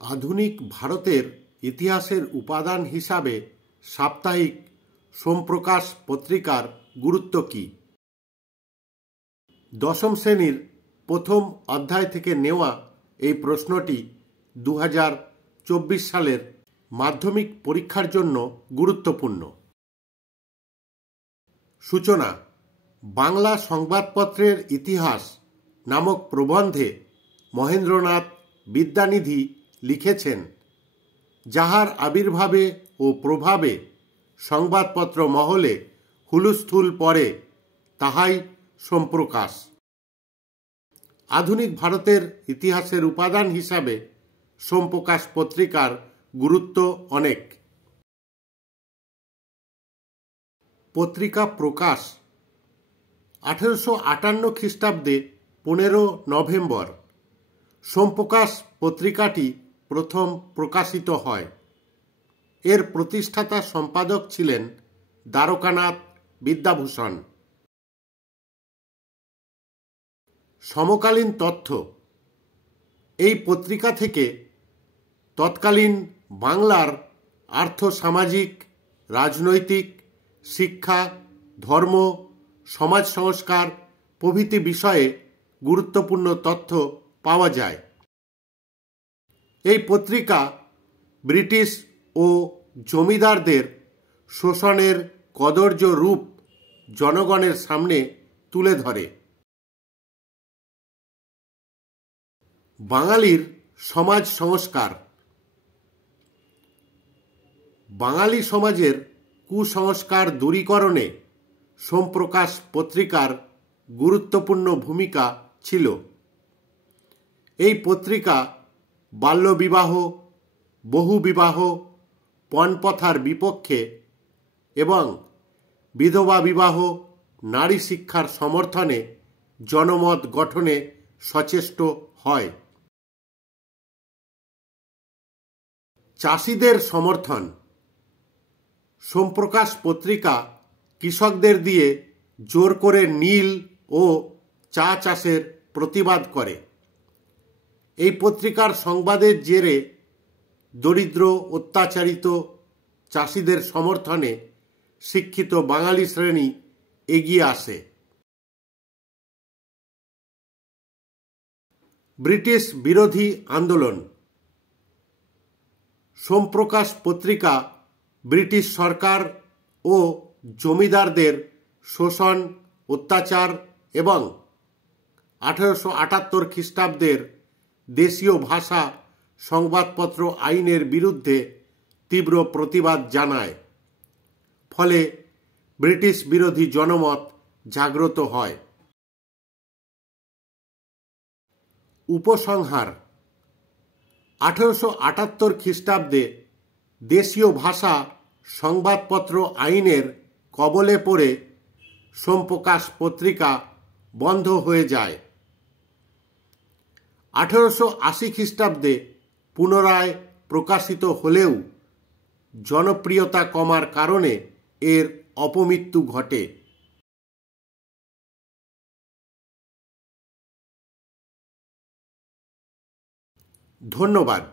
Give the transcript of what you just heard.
আধুনিক ভারতের ইতিহাসের উপাদান হিসাবে সাপ্তাহিক সোমপ্রকাশ পত্রিকার গুরুত্ব কী? দশম শ্রেণীর প্রথম অধ্যায় থেকে নেওয়া এই প্রশ্নটি 2024 সালের মাধ্যমিক পরীক্ষার জন্য গুরুত্বপূর্ণ। সূচনা: বাংলা সংবাদপত্রের ইতিহাস নামক প্রবন্ধে মহেন্দ্রনাথ বিদ্যানিধি লিখেছেন, যাহার আবির্ভাবে ও প্রভাবে সংবাদপত্র মহলে হুলস্থুল পড়ে, তাহাই সোমপ্রকাশ। আধুনিক ভারতের ইতিহাসের উপাদান হিসাবে সোমপ্রকাশ পত্রিকার গুরুত্ব অনেক। পত্রিকা প্রকাশ: 1858 খ্রিস্টাব্দে 15 নভেম্বর সোমপ্রকাশ পত্রিকাটি প্রথম প্রকাশিত হয়। এর প্রতিষ্ঠাতা সম্পাদক ছিলেন দ্বারকানাথ বিদ্যাভূষণ। সমকালীন তথ্য: এই পত্রিকা থেকে তৎকালীন বাংলার আর্থ-সামাজিক, রাজনৈতিক, শিক্ষা, ধর্ম, সমাজ সংস্কার প্রভৃতি বিষয়ে গুরুত্বপূর্ণ তথ্য পাওয়া যায়। এই পত্রিকা ব্রিটিশ ও জমিদারদের শোষণের কদর্য রূপ জনগণের সামনে তুলে ধরে। বাঙালির সমাজ সংস্কার: বাঙালি সমাজের কুসংস্কার দূরীকরণে সোমপ্রকাশ পত্রিকার গুরুত্বপূর্ণ ভূমিকা ছিল। এই পত্রিকা বাল্যবিবাহ, বহুবিবাহ, পণপ্রথার বিপক্ষে এবং বিধবা বিবাহ, নারী শিক্ষার সমর্থনে জনমত গঠনে সচেষ্ট হয়। চাষিদের সমর্থন: সোমপ্রকাশ পত্রিকা কৃষকদের দিয়ে জোর করে নীল ও চা চাষের প্রতিবাদ করে। এই পত্রিকার সংবাদের জেরে দরিদ্র অত্যাচারিত চাষিদের সমর্থনে শিক্ষিত বাঙালি শ্রেণী এগিয়ে আসে। ব্রিটিশ বিরোধী আন্দোলন: সোমপ্রকাশ পত্রিকা ব্রিটিশ সরকার ও জমিদারদের শোষণ, অত্যাচার এবং 1878 খ্রিস্টাব্দের দেশীয় ভাষা সংবাদপত্র আইনের বিরুদ্ধে তীব্র প্রতিবাদ জানায়। ফলে ব্রিটিশ বিরোধী জনমত জাগ্রত হয়। উপসংহার: 1878 খ্রিস্টাব্দে দেশীয় ভাষা সংবাদপত্র আইনের কবলে পড়ে সোমপ্রকাশ পত্রিকা বন্ধ হয়ে যায়। 1880 খ্রিস্টাব্দে পুনরায় প্রকাশিত হলেও জনপ্রিয়তা কমার কারণে এর অপমৃত্যু ঘটে। ধন্যবাদ।